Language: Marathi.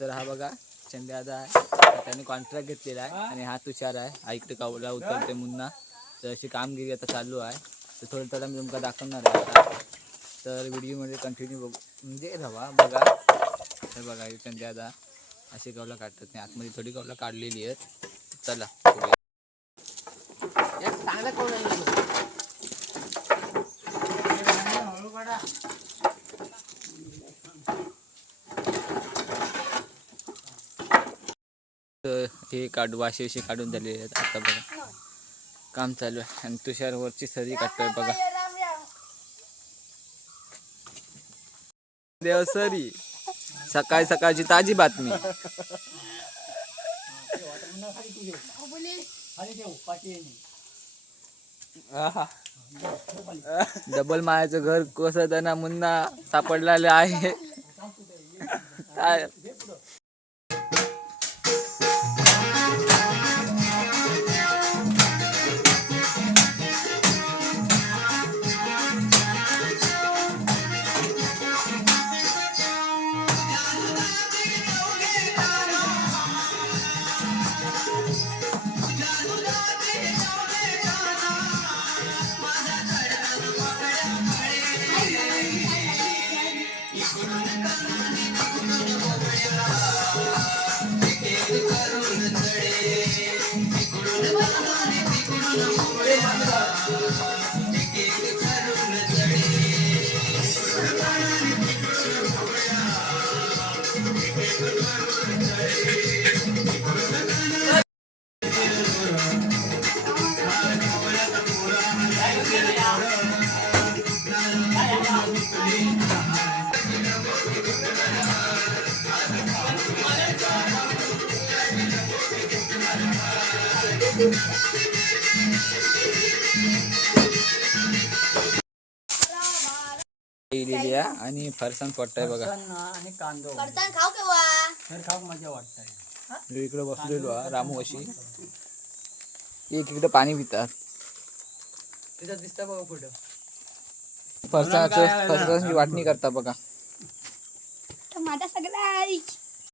तर हा बघा चंद्यादा आहे, त्याने कॉन्ट्रॅक्ट घेतलेला आहे आणि हा तुषार आहे, हा इकडे कावला उतरते मुन्ना. तर अशी कामगिरी आता चालू आहे. तर थोडं थोडं मी तुमका दाखवणार आहे आता. तर व्हिडिओमध्ये कंटिन्यू म्हणजे राहा बघा. तर बघा हे चंद्यादा अशी गवला काढतात नाही, आतमध्ये थोडी गवला काढलेली आहेत. चला चांगला कोण तर हे वाशी विषय काढून झालेले आहेत. आता बघा काम चालू आहे आणि तुषार वरची सरी काढतोय बघा. देव सरी सकाळी सकाळची ताजी बातमी. डबल मायाचं घर कसं त्यांना मुन्ना सापडलेलं आहे. काय लिहिली आहे आणि फरसाण पडताय बघा. आणि कांदो फरसाण खाऊ केव्हा तर खाऊ मजा वाटतंय. इकडे बसलेलो आहे रामू अशी एक इकडे पाणी पितात. तिथं दिसतं बघा कुठं फरसाणाची वाटणी करता बघा. माझा सगळा